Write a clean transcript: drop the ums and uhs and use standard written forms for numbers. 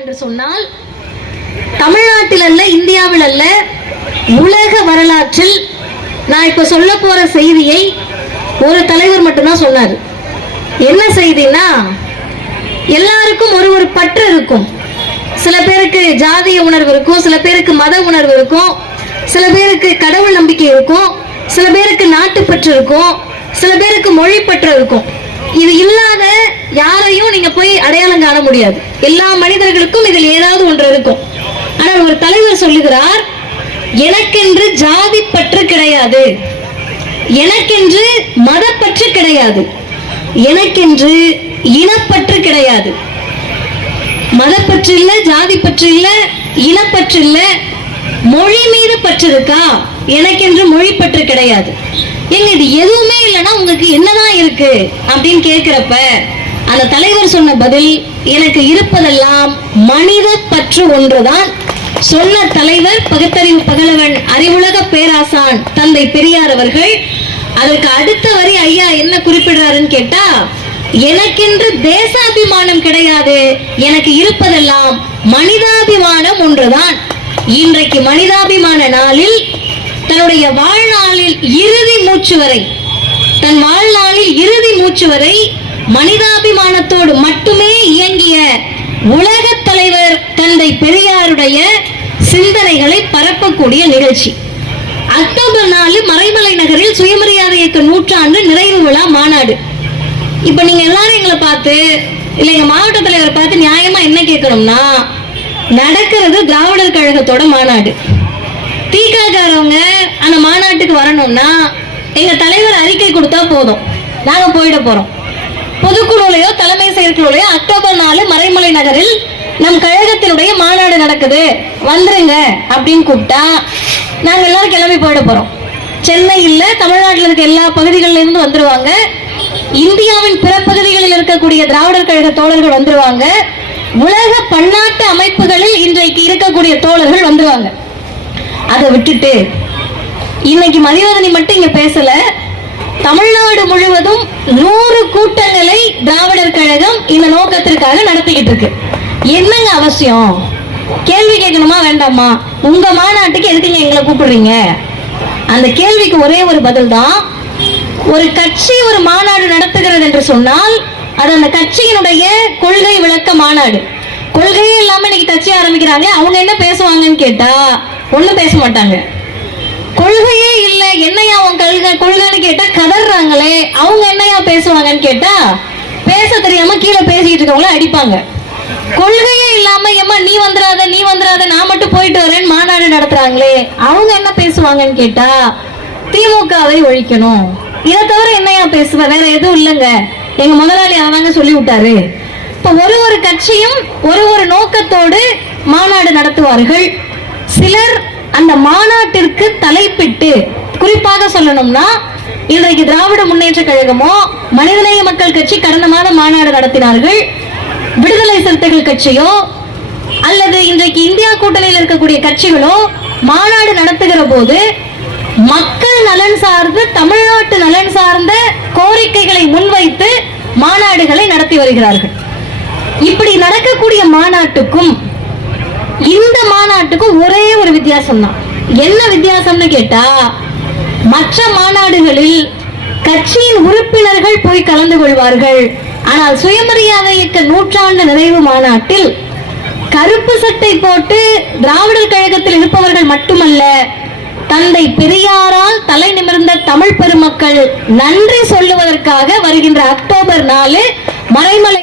என்று சொன்னால் தமிழ்நாட்டில் அல்ல, இந்தியாவில் அல்ல, உலக வரலாற்றில் நான் இப்ப சொல்ல போற செய்தியை ஒரு தலைவர் மட்டும்தான் சொன்னார். என்ன செய்தினா, எல்லாருக்கும் ஒரு ஒரு பற்று இருக்கும். சில பேருக்கு ஜாதிய உணர்வு இருக்கும், சில பேருக்கு மத உணர்வு இருக்கும், சில பேருக்கு கடவுள் நம்பிக்கை இருக்கும், சில பேருக்கு நாட்டுப்பற்று இருக்கும், சில பேருக்கு மொழி பற்று இருக்கும். இது இல்லாத யாரையும் நீங்க போய் அடையாளம் காண முடியாது. எல்லா மனிதர்களுக்கும் இதில் ஏதாவது ஒன்று இருக்கும். ஆனால் ஒரு தலைவர் சொல்லுகிறார், எனக்கென்று ஜாதி பற்று கிடையாது, எனக்கென்று மதப்பற்று கிடையாது, எனக்கென்று இனப்பற்று கிடையாது. மதப்பற்று இல்ல, ஜாதி பற்று இல்ல, இனப்பற்று இல்ல, மொழி மீது பற்று இருக்கா? எனக்கென்று மொழி பற்று கிடையாது. எங்க இது எதுவுமே இல்லைன்னா உங்களுக்கு என்னதான் இருக்கு அப்படின்னு கேட்கிறப்ப அந்த தலைவர் சொன்ன பதில், எனக்கு இருப்பதெல்லாம் மனித பற்று ஒன்றுதான். சொன்ன தலைவர் பகுத்தறிவு பகலவன், அறிவுலக பேராசான் தந்தை பெரியார் அவர்கள். அதற்கு அடுத்த வரி ஐயா என்ன குறிப்பிடுறாருன்னு கேட்டா, எனக்கென்று தேசாபிமானம் கிடையாது, எனக்கு இருப்பதெல்லாம் மனிதாபிமானம் ஒன்றுதான். இன்றைக்கு மனிதாபிமான நாளில், தன்னுடைய வாழ்நாளில் இறுதி மூச்சு வரை, தன் வாழ்நாளில் இறுதி மூச்சு வரை மனிதாபிமானத்தோடு மட்டுமே இயங்கிய உலக தலைவர் தந்தை பெரியாருடைய சிந்தனைகளை பரப்பக்கூடிய நிகழ்ச்சி. அக்டோபர் 4 மறைமலை நகரில் சுயமரியாதை இயக்க நூற்றாண்டு நிறைவு விழா மாநாடு. இப்ப நீங்க எல்லாரும் எங்களை பார்த்து, இல்ல எங்க மாவட்ட தலைவரை பார்த்து நியாயமா என்ன கேட்கணும்னா, நடக்கிறது திராவிடர் கழகத்தோட மாநாடு. தீக்காக்காரவங்க அந்த மாநாட்டுக்கு வரணும்னா எங்க தலைவர் அறிக்கை கொடுத்தா போதும், நாங்க போயிட போறோம். பொதுக்குழுலையோ தலைமை செயற்குழுலையோ அக்டோபர் 4 மறைமலை நகரில் நம் கழகத்தினுடைய மாநாடு நடக்குது, வந்துருங்க அப்படின்னு கூப்பிட்டா நாங்க எல்லாரும் கிளம்பி போயிட போறோம். சென்னை இல்ல, தமிழ்நாட்டில் இருக்க எல்லா பகுதிகளில் இருந்து வந்துருவாங்க. இந்தியாவின் பிற பகுதிகளில் இருக்கக்கூடிய திராவிடர் கழக தோழர்கள் வந்துருவாங்க. உலக பன்னாட்டு அமைப்புகளில் இன்றைக்கு இருக்கக்கூடிய தோழர்கள் வந்துருவாங்க. அதை விட்டுட்டு இன்னைக்கு மதிவதனி மட்டும் இங்க பேசல, தமிழ்நாடு முழுவதும் 100 கூட்டங்களை திராவிடர் கழகம் இந்த நோக்கத்திற்காக நடத்திக்கிட்டு இருக்கு. என்னங்க அவசியம்? கேள்வி கேட்கணுமா வேண்டாமா? உங்க மாநாட்டுக்கு எதுக்குங்க எங்களை கூப்பிடுறீங்க? அந்த கேள்விக்கு ஒரே ஒரு பதில் தான். ஒரு கட்சி ஒரு மாநாடு நடத்துகிறது என்று சொன்னால் அது அந்த கட்சியினுடைய கொள்கை விளக்க மாநாடு. கொள்கையே இல்லாம இன்னைக்கு கட்சி ஆரம்பிக்கிறாங்க, அவங்க என்ன பேசுவாங்கன்னு கேட்டா ஒண்ணும் பேச மாட்டாங்க. கொள்கையே இல்ல, என்னையா உன் கொள்கைன்னு கேட்டா கதறாங்களே, அவங்க என்னையா பேசுவாங்கன்னு கேட்டா பேச தெரியாம கீழே பேசிட்டு இருக்கவங்கள அடிப்பாங்க. கொள்கையே இல்லாம ஏமா நீ வந்துடாத நீ வந்துடாத நான் மட்டும் போயிட்டு வரேன்னு மாநாடு நடத்துறாங்களே, அவங்க என்ன பேசுவாங்கன்னு கேட்டா திமுகவை ஒழிக்கணும், இதை தவிர என்னையா பேசுவ, வேற எதுவும் இல்லைங்க, எங்க முதலாளி அதாங்க சொல்லி விட்டாரு. இப்ப ஒரு கட்சியும் ஒரு நோக்கத்தோடு மாநாடு நடத்துவார்கள். சிலர் அந்த மாநாட்டிற்கு தலைப்பிட்டு, குறிப்பாக சொல்லணும்னா இன்றைக்கு திராவிட முன்னேற்ற கழகமோ மனிதநேய மக்கள் கட்சி கடந்த மாதம் மாநாடு நடத்தினார்கள். விடுதலை சிறுத்தைகள் கட்சியோ அல்லது இன்றைக்கு இந்தியா கூட்டணியில் இருக்கக்கூடிய கட்சிகளோ மாநாடு நடத்துகிற போது மக்கள் நலன் சார்ந்து, தமிழ்நாட்டு நலன் சார்ந்த கோரிக்கைகளை முன்வைத்து மாநாடுகளை நடத்தி வருகிறார்கள். இப்படி நடக்கக்கூடிய மாநாட்டுக்கும் இந்த மாநாட்டுக்கும் ஒரே ஒரு வித்தியாசம் தான். என்ன வித்தியாசம்னு கேட்டா, மற்ற மாநாடுகளில் கட்சியின் உறுப்பினர்கள் போய் கலந்து கொள்வார்கள். ஆனால் சுயமரியாதை இயக்க நூற்றாண்டு நிறைவு மாநாட்டில் கருப்பு சட்டை போட்டு திராவிடர் கழகத்தில் இருப்பவர்கள் மட்டுமல்ல, தந்தை பெரியாரால் தலை நிமிர்ந்த தமிழ் பெருமக்கள் நன்றி சொல்லுவதற்காக வருகின்ற அக்டோபர் 4 மறைமலை